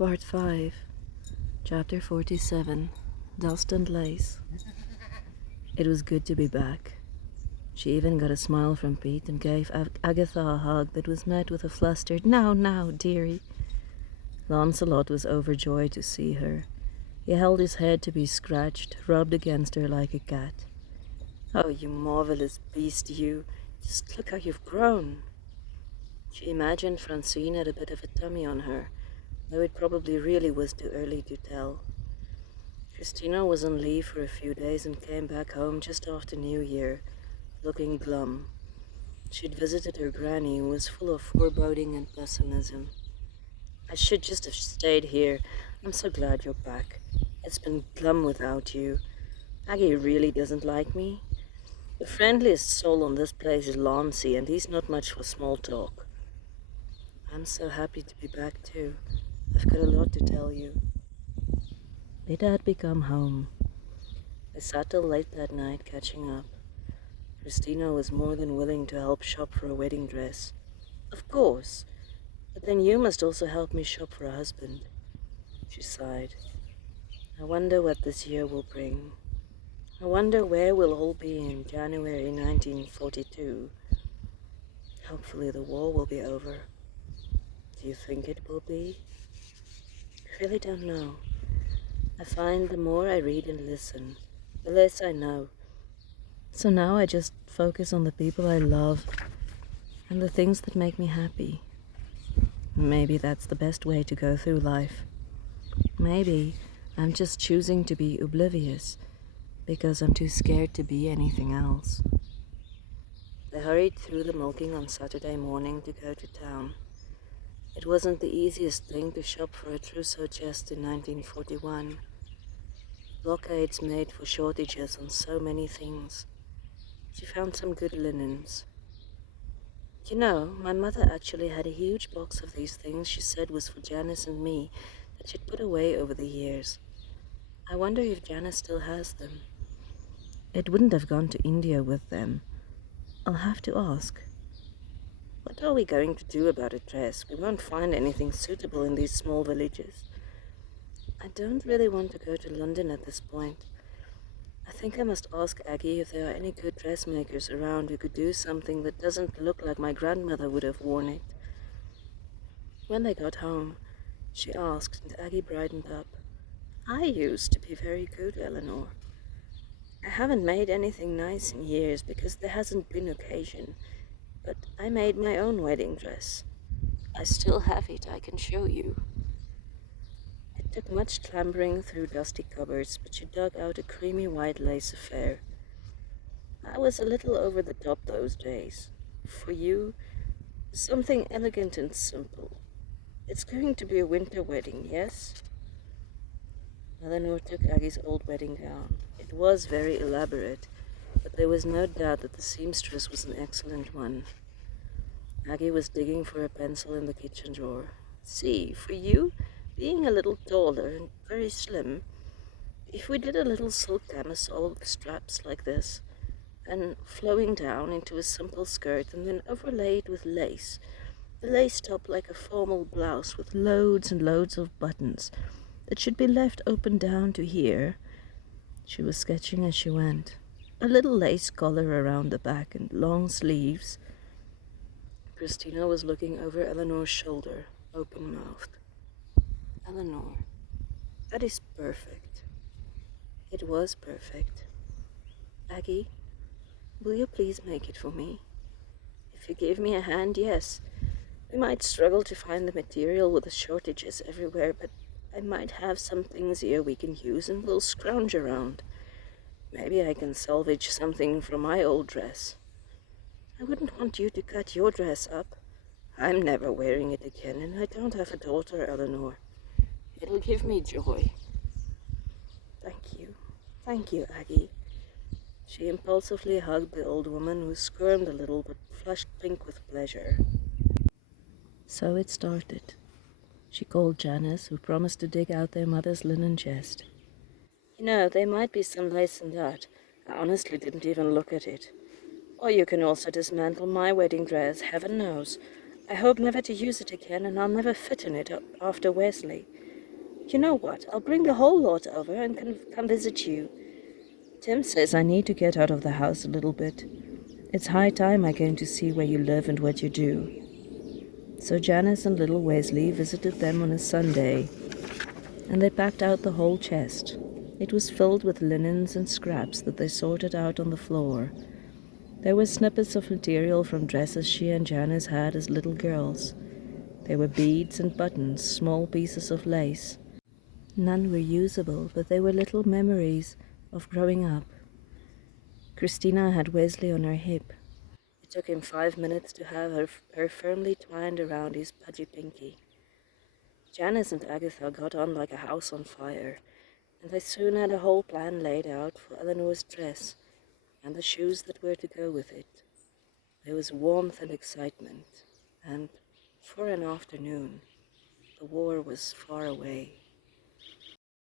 Part 5, Chapter 47, Dust and Lace. It was good to be back. She even got a smile from Pete and gave Agatha a hug that was met with a flustered, "Now, dearie." Lancelot was overjoyed to see her. He held his head to be scratched, rubbed against her like a cat. "Oh, you marvelous beast, you. Just look how you've grown." She imagined Francine had a bit of a tummy on her, though it probably really was too early to tell. Christina was on leave for a few days and came back home just after New Year, looking glum. She'd visited her granny, who was full of foreboding and pessimism. "I should just have stayed here. I'm so glad you're back. It's been glum without you. Aggie really doesn't like me. The friendliest soul on this place is Lancey, and he's not much for small talk." "I'm so happy to be back too. I've got a lot to tell you." It had become home. They sat till late that night catching up. Christina was more than willing to help shop for a wedding dress. "Of course, but then you must also help me shop for a husband." She sighed. "I wonder what this year will bring. I wonder where we'll all be in January 1942. Hopefully the war will be over. Do you think it will be?" "I really don't know. I find the more I read and listen, the less I know. So now I just focus on the people I love and the things that make me happy. Maybe that's the best way to go through life. Maybe I'm just choosing to be oblivious because I'm too scared to be anything else." They hurried through the milking on Saturday morning to go to town. It wasn't the easiest thing to shop for a trousseau chest in 1941. Blockades made for shortages on so many things. She found some good linens. "You know, my mother actually had a huge box of these things she said was for Janice and me that she'd put away over the years. I wonder if Janice still has them. It wouldn't have gone to India with them. I'll have to ask." "What are we going to do about a dress? We won't find anything suitable in these small villages." "I don't really want to go to London at this point. I think I must ask Aggie if there are any good dressmakers around who could do something that doesn't look like my grandmother would have worn it." When they got home, she asked, and Aggie brightened up. "I used to be very good, Eleanor. I haven't made anything nice in years because there hasn't been occasion, but I made my own wedding dress. I still have it, I can show you." It took much clambering through dusty cupboards, but she dug out a creamy white lace affair. "I was a little over the top those days. For you, something elegant and simple. It's going to be a winter wedding, yes?" Eleanor took Aggie's old wedding gown. It was very elaborate, but there was no doubt that the seamstress was an excellent one. Aggie was digging for a pencil in the kitchen drawer. "See, for you, being a little taller and very slim, if we did a little silk camisole with straps like this, and flowing down into a simple skirt and then overlaid with lace, the lace top like a formal blouse with loads and loads of buttons that should be left open down to here." She was sketching as she went. "A little lace collar around the back and long sleeves." Christina was looking over Eleanor's shoulder, open-mouthed. "Eleanor, that is perfect." It was perfect. "Aggie, will you please make it for me? If you give me a hand, yes. We might struggle to find the material with the shortages everywhere, but I might have some things here we can use and we'll scrounge around. Maybe I can salvage something from my old dress. I wouldn't want you to cut your dress up. I'm never wearing it again, and I don't have a daughter, Eleanor. It'll give me joy." Thank you, Aggie." She impulsively hugged the old woman, who squirmed a little but flushed pink with pleasure. So it started. She called Janice, who promised to dig out their mother's linen chest. "You know, there might be some lace in that. I honestly didn't even look at it. Or you can also dismantle my wedding dress, heaven knows. I hope never to use it again, and I'll never fit in it after Wesley. You know what? I'll bring the whole lot over and come visit you. Tim says I need to get out of the house a little bit. It's high time I came to see where you live and what you do. So Janice and little Wesley visited them on a Sunday, and they packed out the whole chest. It was filled with linens and scraps that they sorted out on the floor. There were snippets of material from dresses she and Janice had as little girls. There were beads and buttons, small pieces of lace. None were usable, but they were little memories of growing up. Christina had Wesley on her hip. It took him 5 minutes to have her firmly twined around his pudgy pinky. Janice and Agatha got on like a house on fire, and they soon had a whole plan laid out for Eleanor's dress and the shoes that were to go with it. There was warmth and excitement, and for an afternoon, the war was far away.